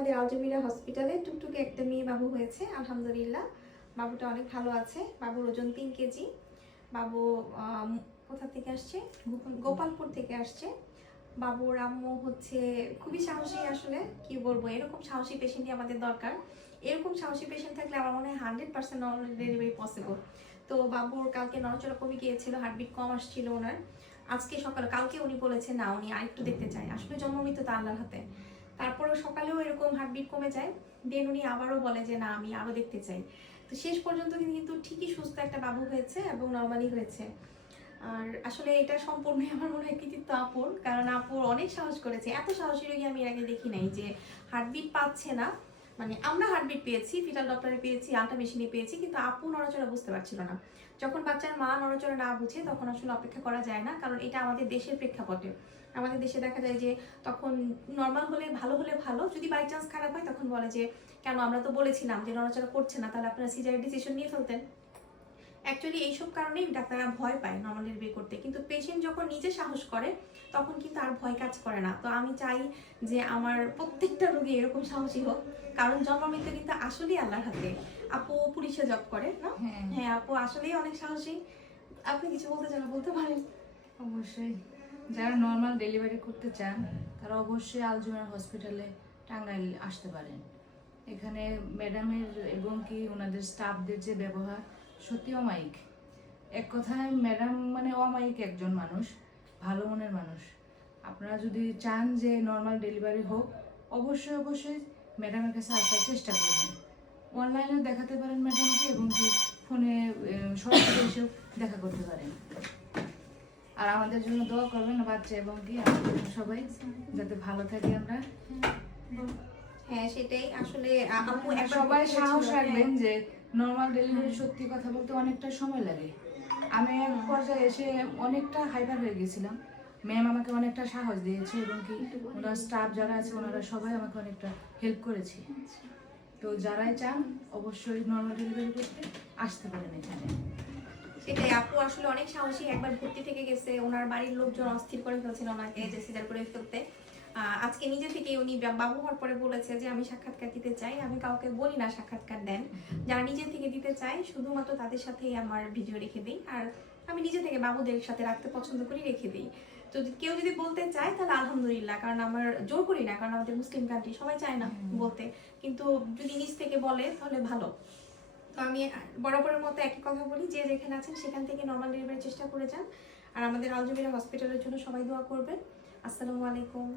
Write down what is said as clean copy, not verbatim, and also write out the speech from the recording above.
আমাদের আলজমিরা হসপিটালে টুকটুকে একটা মেয়ে বাবু হয়েছে, আলহামদুলিল্লাহ। বাবুটা অনেক ভালো আছে। বাবুর ওজন 3 কেজি। বাবু কোথা থেকে আসছে? গোপালপুর থেকে আসছে। বাবুর আম্মু হচ্ছে খুবই সাহসী। আসলে কি বলবো, এরকম সাহসী পেশেন্টই আমাদের দরকার। এরকম সাহসী পেশেন্ট থাকলে আমার মনে হয় 100% নর্মাল ডেলিভারি পসিবল। তো বাবুর কালকে নড়াচড়া কমে গিয়েছিল, হার্টবিট কম আসছিল ওনার। আজকে সকালে, কালকে উনি বলেছে না উনি আরেকটু দেখতে চায়। আসলে জন্মমৃত্যু তো আল্লাহর হাতে। তারপরেও সকালেও এরকম হার্টবিট কমে যায়, দেন উনি আবারও বলে যে না আমি আরো দেখতে চাই। তো শেষ পর্যন্ত কিন্তু ঠিকই সুস্থ একটা বাবু হয়েছে এবং নর্মালি হয়েছে। আর আসলে এটা সম্পূর্ণ আমার মনে হয় কৃতিত্ব আপুর, কারণ আপুর অনেক সাহস করেছে। এত সাহসী রোগী আমি এর আগে দেখি নাই যে হার্টবিট পাচ্ছে না। মানে আমরা হার্টবিট পেয়েছি, ফিটাল ডক্টরে পেয়েছি, আল্ট্রা মেশিনে পেয়েছি, কিন্তু আপু নড়াচড়া বুঝতে পারছিল না। যখন বাচ্চার মা নড়াচড়া না বুঝে তখন আসলে অপেক্ষা করা যায় না, কারণ এটা আমাদের দেশের প্রেক্ষাপটে। আমাদের দেশে দেখা যায় যে তখন নর্মাল হলে ভালো, যদি বাই চান্স খারাপ হয় তখন বলে যে কেন আমরা তো বলেছিলাম যে নড়াচড়া করছে না, তাহলে আপনারা সিজারের ডিসিশন নিয়ে ফেলতেন। অ্যাকচুয়ালি এইসব কারণেই ডাক্তাররা ভয় পায় নর্মাল ডেলিভারি করতে, কিন্তু পেশেন্ট যখন নিজে সাহস করে তখন কিন্তু আর ভয় কাজ করে না। তো আমি চাই যে আমার প্রত্যেকটা রোগী এরকম সাহসী হোক, কারণ জন্মমৃত্যু কিন্তু আসলেই আল্লাহর হাতে। আপু পুলিশে জব করে না? হ্যাঁ, আপু আসলেই অনেক সাহসী। আপনি কিছু বলতে চান, বলতে পারেন। অবশ্যই যারা নর্মাল ডেলিভারি করতে চান তারা অবশ্যই আলজুমিরা হসপিটালে টাঙ্গাইল আসতে পারেন। এখানে ম্যাডামের এবং কি ওনাদের স্টাফদের যে ব্যবহার সত্যি অমায়িক। এক কথায় ম্যাডাম মানে অমায়িক একজন মানুষ, ভালো মনের মানুষ। আপনারা যদি চান যে নর্মাল ডেলিভারি হোক, অবশ্যই ম্যাডামের কাছে আসার চেষ্টা করবেন। অনলাইনে দেখাতে পারেন ম্যাডামকে এবং কি ফোনে সরাসরি এসেও দেখা করতে পারেন। আর আমাদের জন্য দোয়া করবেন বাচ্চা এবং কি আমাদের সবাই যাতে ভালো থাকি আমরা। হ্যাঁ সেটাই আসলে আপু সবাই সাহস রাখবেন যে নর্মাল ডেলিভারি সত্যি কথা বলতে অনেকটা সময় লাগে। আমি এক পর্যায়ে এসে অনেকটা হাইপার হয়ে গেছিলাম। ম্যাম আমাকে অনেকটা সাহস দিয়েছে এবং কি ওনার স্টাফ যারা আছে ওনারা সবাই আমাকে অনেকটা হেল্প করেছে। তো যারাই চান অবশ্যই নর্মাল ডেলিভারি করতে আসতে পারেন এখানে। সেটাই, আপু আসলে অনেক সাহসী। একবার ভর্তি থেকে গেছে, ওনার বাড়ির লোকজন অস্থির করে ফেলছিল ওনাকে যে সিজার করে ফেলতে। আজকে নিজে থেকে উনি বাবু হওয়ার পরে বলেছে যে আমি সাক্ষাৎকার দিতে চাই। আমি কাউকে বলি না সাক্ষাৎকার দেন, যারা নিজে থেকে দিতে চায় শুধুমাত্র তাদের সাথেই আমার ভিডিও রেখে দিই। আর আমি নিজে থেকে বাবুদের সাথে রাখতে পছন্দ করি, রেখে দিই। তো কেউ যদি বলতে চায় তাহলে আলহামদুলিল্লাহ, কারণ আমার জোর করি না, কারণ আমাদের মুসলিম কান্ট্রি সবাই চায় না বলতে, কিন্তু যদি নিজ থেকে বলে তাহলে ভালো। তো আমি বরাবরের মতো একই কথা বলি, যে যেখানে আছেন সেখান থেকে নর্মাল ডেলিভারির চেষ্টা করে যান। আর আমাদের আলজমিরা হসপিটালের জন্য সবাই দোয়া করবেন। আসসালামু আলাইকুম।